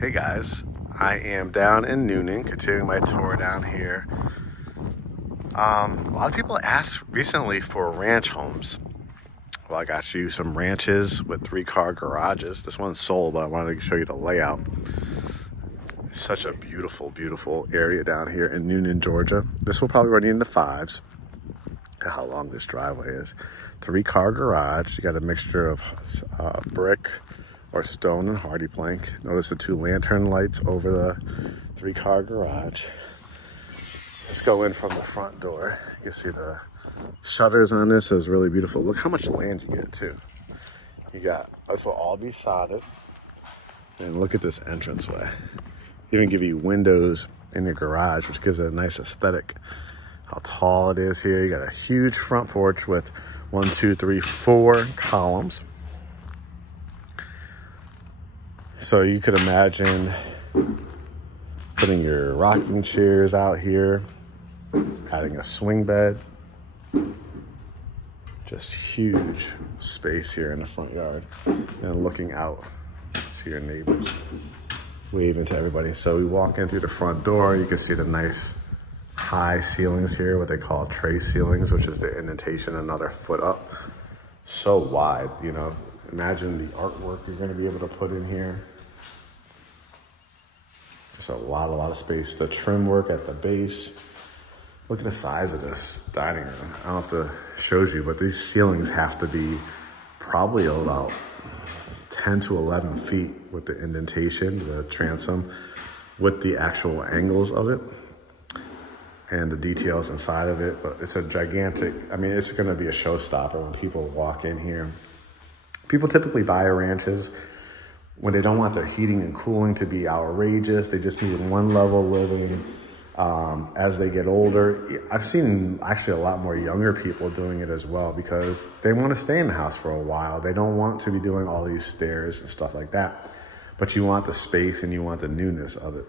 Hey guys, I am down in Newnan, continuing my tour down here. A lot of people asked recently for ranch homes. Well, I got you some ranches with 3-car garages. This one's sold, but I wanted to show you the layout. It's such a beautiful, beautiful area down here in Newnan, Georgia. This will probably run you into 5s. Look at how long this driveway is. 3-car garage. You got a mixture of brick or stone and hardy plank. Notice the 2 lantern lights over the 3-car garage. Let's go in from the front door. You can see the shutters on this is really beautiful. Look how much land you get too. You got, this will all be sodded. And look at this entranceway. Even give you windows in your garage, which gives it a nice aesthetic. How tall it is here. You got a huge front porch with 1, 2, 3, 4 columns. So you could imagine putting your rocking chairs out here, adding a swing bed. Just huge space here in the front yard and looking out to your neighbors, waving to everybody. So we walk in through the front door. You can see the nice high ceilings here, what they call tray ceilings, which is the indentation another foot up. So wide, you know. Imagine the artwork you're going to be able to put in here. Just a lot of space. The trim work at the base. Look at the size of this dining room. I don't know if it shows you, but these ceilings have to be probably about 10 to 11 feet with the indentation, the transom, with the actual angles of it and the details inside of it. But it's a gigantic, I mean, it's gonna be a showstopper when people walk in here. People typically buy ranches when they don't want their heating and cooling to be outrageous. They just need one level living. As they get older, I've seen actually a lot more younger people doing it as well because they want to stay in the house for a while. They don't want to be doing all these stairs and stuff like that, but you want the space and you want the newness of it.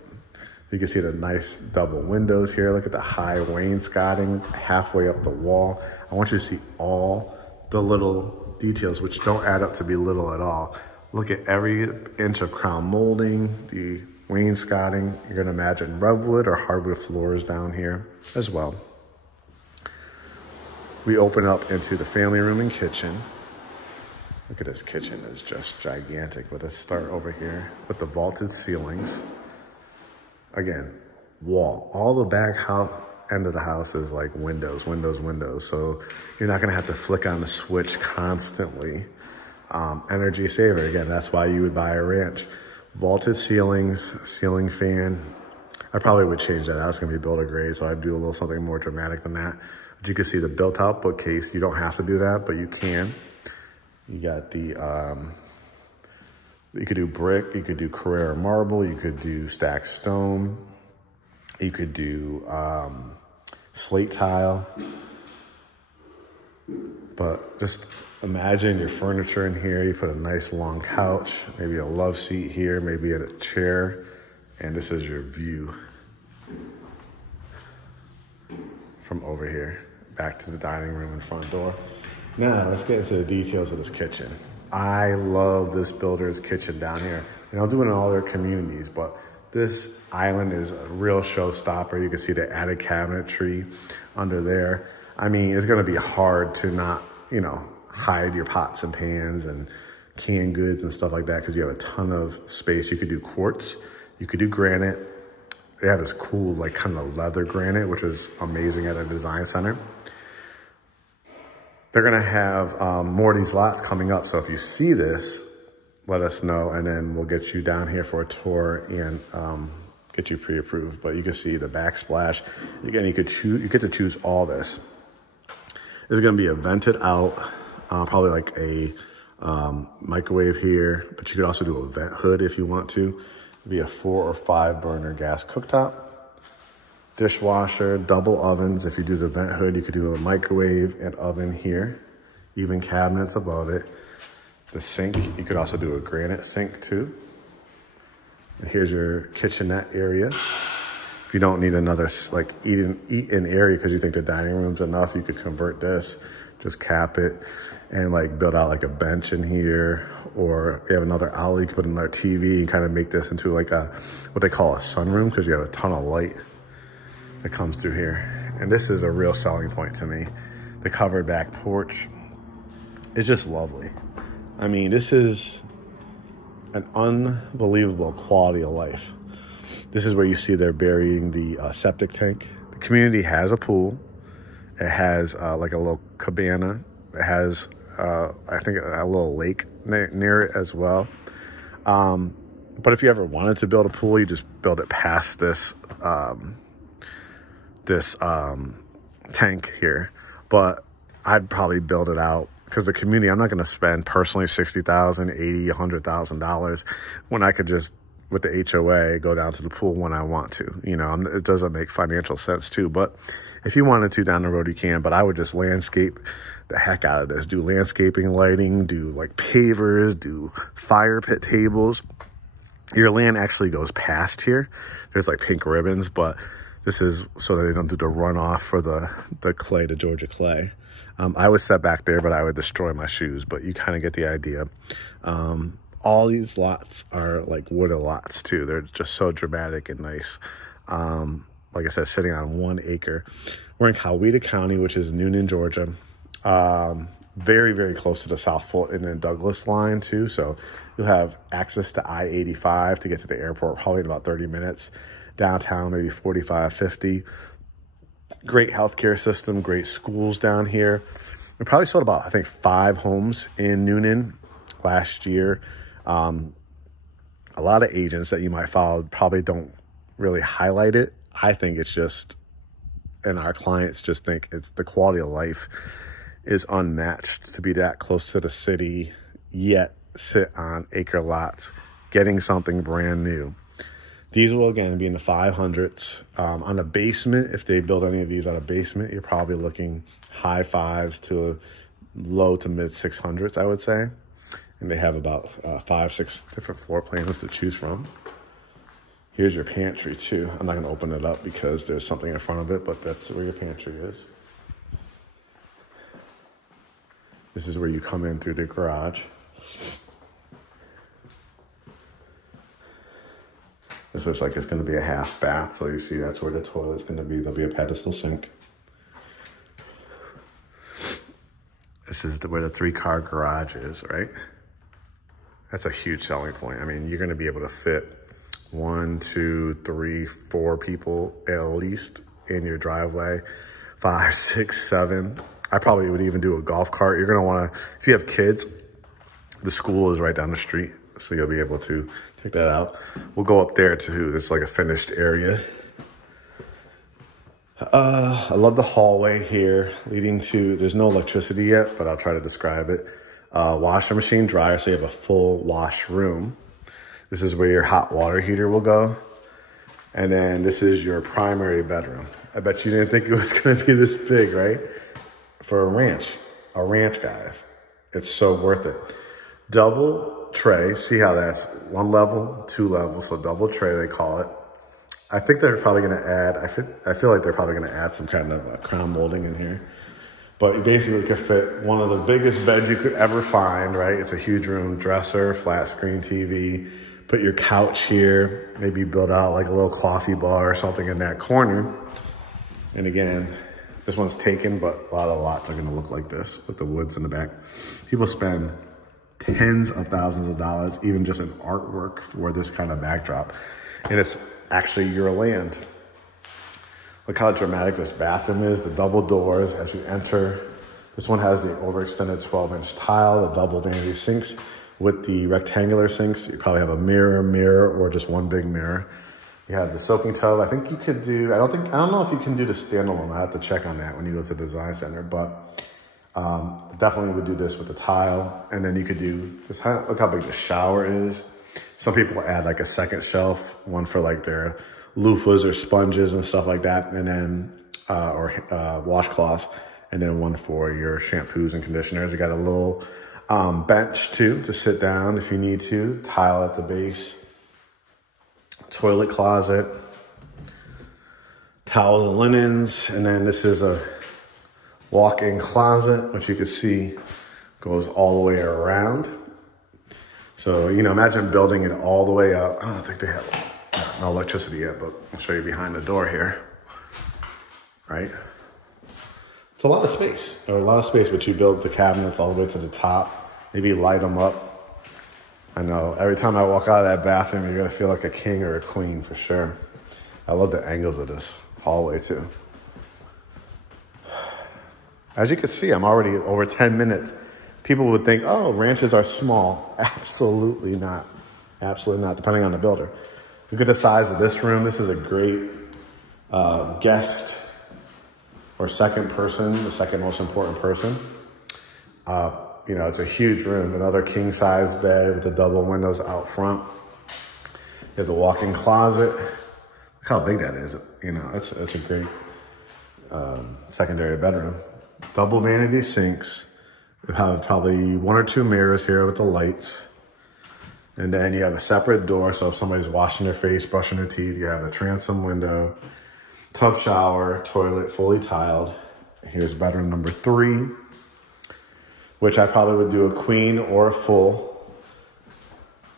You can see the nice double windows here. Look at the high wainscoting halfway up the wall. I want you to see all the little details, which don't add up to be little at all. Look at every inch of crown molding, the wainscoting. You're gonna imagine redwood or hardwood floors down here as well. We open up into the family room and kitchen. Look at this kitchen, it's just gigantic. But let's start over here with the vaulted ceilings. Again, wall. All the back end of the house is like windows. So you're not gonna have to flick on the switch constantly. Energy saver, again, that's why you would buy a ranch. Vaulted ceilings, ceiling fan. I probably would change that. That's gonna be built a grade, so I'd do a little something more dramatic than that. But you can see the built out bookcase. You don't have to do that, but you can. You got the, you could do brick, you could do Carrara marble, you could do stacked stone, you could do slate tile. But just imagine your furniture in here. You put a nice long couch, maybe a love seat here, maybe a chair, and this is your view from over here, back to the dining room and front door. Now, let's get into the details of this kitchen. I love this builder's kitchen down here. And I'll do it in all their communities, but this island is a real showstopper. You can see the attic cabinetry under there. I mean, it's gonna be hard to not, you know, hide your pots and pans and canned goods and stuff like that because you have a ton of space. You could do quartz, you could do granite. They have this cool, like, kind of leather granite, which is amazing at a design center. They're gonna have more of these lots coming up. So if you see this, let us know, and then we'll get you down here for a tour and get you pre-approved. But you can see the backsplash. Again, you get to choose all this. There's gonna be a vented out, probably like a microwave here, but you could also do a vent hood if you want to. It'd be a 4 or 5 burner gas cooktop, dishwasher, double ovens. If you do the vent hood, you could do a microwave and oven here, even cabinets above it. The sink, you could also do a granite sink too. And here's your kitchenette area. If you don't need another like eat-in area because you think the dining room's enough, you could convert this. just cap it and like build out like a bench in here, or you have another outlet, you can put another TV and kind of make this into like a, what they call a sunroom, because you have a ton of light that comes through here. And this is a real selling point to me. The covered back porch is just lovely. I mean, this is an unbelievable quality of life. This is where you see they're burying the septic tank. The community has a pool. It has like a little cabana. It has, I think, a little lake near it as well. But if you ever wanted to build a pool, you just build it past this tank here. But I'd probably build it out, because the community, I'm not going to spend personally $60,000, $80,000, $100,000 when I could just, with the HOA, go down to the pool when I want to. You know, it doesn't make financial sense too. But if you wanted to down the road, you can. But I would just landscape the heck out of this. Do landscaping, lighting, do like pavers, do fire pit tables. Your land actually goes past here. There's like pink ribbons, but this is so that they don't do the runoff for the clay, the Georgia clay. I would set back there, but I would destroy my shoes. But you kind of get the idea. All these lots are like wooded lots too. They're just so dramatic and nice. Like I said, sitting on 1 acre. We're in Coweta County, which is Newnan, Georgia. Very, very close to the South Fulton and Douglas line too. So you'll have access to I-85 to get to the airport probably in about 30 minutes. Downtown, maybe 45, 50. Great healthcare system, great schools down here. We probably sold about, I think, 5 homes in Newnan last year. A lot of agents that you might follow probably don't really highlight it. I think it's just, and our clients just think it's the quality of life is unmatched to be that close to the city, yet sit on acre lots, getting something brand new. These will, again, be in the 500s. On the basement, if they build any of these on a basement, you're probably looking high 5s to low to mid 600s, I would say. And they have about 5, 6 different floor plans to choose from. Here's your pantry, too. I'm not going to open it up because there's something in front of it, but that's where your pantry is. This is where you come in through the garage. This looks like it's going to be a half bath, so you see that's where the toilet's going to be. There'll be a pedestal sink. This is where the 3-car garage is, right? That's a huge selling point. I mean, you're going to be able to fit 1, 2, 3, 4 people at least in your driveway. 5, 6, 7. I probably would even do a golf cart. You're going to want to, if you have kids, the school is right down the street, so you'll be able to check that out. We'll go up there too. There's like a finished area. I love the hallway here leading to, there's no electricity yet, but I'll try to describe it. Washer machine, dryer, so you have a full wash room. This is where your hot water heater will go. And then this is your primary bedroom. I bet you didn't think it was going to be this big, right? For a ranch, guys. It's so worth it. Double tray, see how that's 1 level, 2 levels, so double tray they call it. I think they're probably going to add, I feel like they're probably going to add some kind of crown molding in here. But you basically could fit one of the biggest beds you could ever find, right? It's a huge room, dresser, flat screen TV. Put your couch here, maybe build out like a little coffee bar or something in that corner. And again, this one's taken, but a lot of lots are going to look like this with the woods in the back. People spend tens of thousands of dollars, even just in artwork for this kind of backdrop. And it's actually your land. Look how dramatic this bathroom is, the double doors as you enter. This one has the overextended 12-inch tile, the double vanity sinks with the rectangular sinks. You probably have a mirror, or just one big mirror. You have the soaking tub. I think you could do, I don't know if you can do the standalone. I have to check on that when you go to the design center, but definitely would do this with the tile. And then you could do this, look how big the shower is. Some people add like a second shelf, one for like their loofahs or sponges and stuff like that. And then, or washcloths, and then one for your shampoos and conditioners. You got a little bench too, to sit down if you need to, tile at the base. Toilet closet, towels and linens, and then this is a Walk-in closet, which you can see goes all the way around. So, you know, imagine building it all the way up. I don't think they have no electricity yet, but I'll show you behind the door here, right? It's a lot of space, but you build the cabinets all the way to the top, maybe light them up. I know every time I walk out of that bathroom, you're gonna feel like a king or a queen for sure. I love the angles of this hallway too. As you can see, I'm already over 10 minutes. People would think, oh, ranches are small. Absolutely not. Absolutely not, depending on the builder. Look at the size of this room. This is a great guest or second person, the second most important person. You know, it's a huge room. Another king-size bed with the double windows out front. You have the walk-in closet. Look how big that is. You know, it's a great secondary bedroom. Double vanity sinks. You have probably 1 or 2 mirrors here with the lights. And then you have a separate door. So if somebody's washing their face, brushing their teeth, you have a transom window, tub shower, toilet, fully tiled. Here's bedroom number 3, which I probably would do a queen or a full.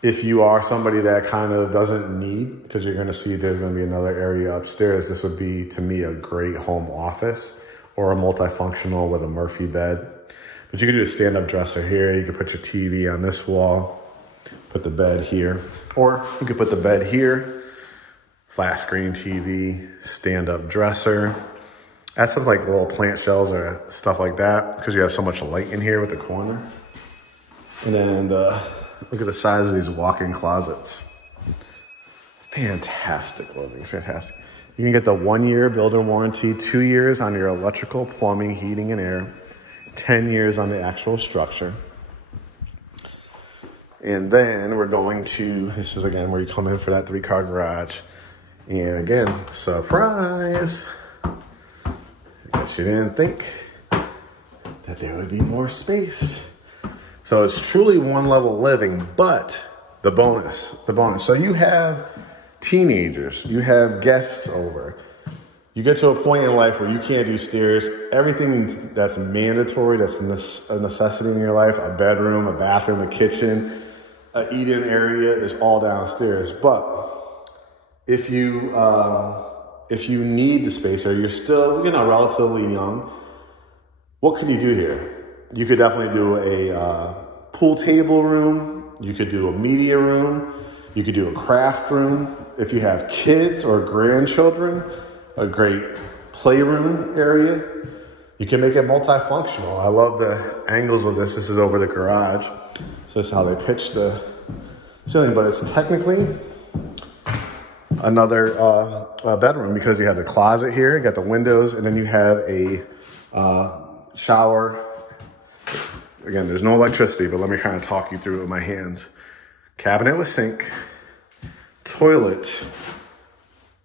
If you are somebody that kind of doesn't need, because you're gonna see there's gonna be another area upstairs, this would be, to me, a great home office or a multifunctional with a Murphy bed. But you could do a stand-up dresser here. You could put your TV on this wall, put the bed here, or you could put the bed here, flat screen TV, stand-up dresser. Add some like little plant shells or stuff like that because you have so much light in here with the corner. And then look at the size of these walk-in closets. Fantastic living, fantastic. You can get the 1-year builder warranty, 2 years on your electrical, plumbing, heating, and air, 10 years on the actual structure. And then we're going to, this is again where you come in for that 3-car garage. And again, surprise. I guess you didn't think that there would be more space. So it's truly one-level living, but the bonus. So you have teenagers, you have guests over. You get to a point in life where you can't do stairs. Everything that's mandatory, that's a necessity in your life, a bedroom, a bathroom, a kitchen, an eat-in area is all downstairs. But if you need the space or you're still, you know, relatively young, what can you do here? You could definitely do a pool table room. You could do a media room. You could do a craft room. If you have kids or grandchildren, a great playroom area. You can make it multifunctional. I love the angles of this. This is over the garage. So this is how they pitch the ceiling, but it's technically another bedroom because you have the closet here, you got the windows, and then you have a shower. Again, there's no electricity, but let me kind of talk you through it with my hands. Cabinet with sink, toilet,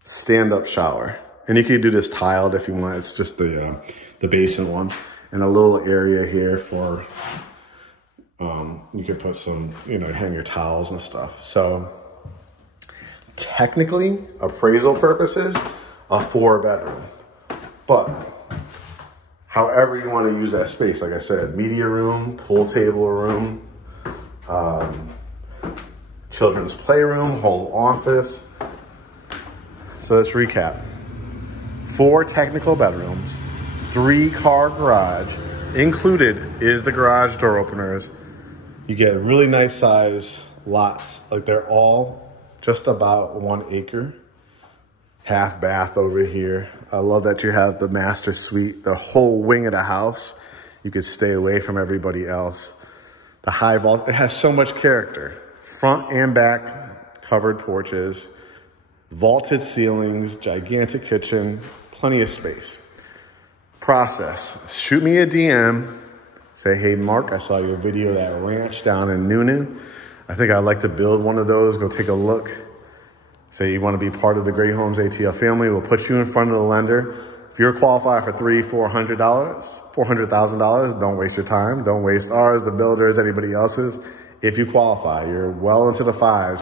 stand-up shower. And you can do this tiled if you want. It's just the basin one. And a little area here for, you could put some, you know, hang your towels and stuff. So technically, appraisal purposes, a 4-bedroom. But however you want to use that space, like I said, media room, pool table room, children's playroom, home office. So let's recap. 4 technical bedrooms, 3-car garage. Included is the garage door openers. You get really nice size lots. Like they're all just about 1 acre. Half bath over here. I love that you have the master suite, the whole wing of the house. You could stay away from everybody else. The high vault, it has so much character. Front and back covered porches, vaulted ceilings, gigantic kitchen, plenty of space. Process, shoot me a DM. Say, hey, Mark, I saw your video of that ranch down in Newnan. I think I'd like to build one of those. Go take a look. Say you want to be part of the GreatHomesATL family. We'll put you in front of the lender. If you're qualified for $400,000, don't waste your time. Don't waste ours, the builders, anybody else's. If you qualify, you're well into the 5s.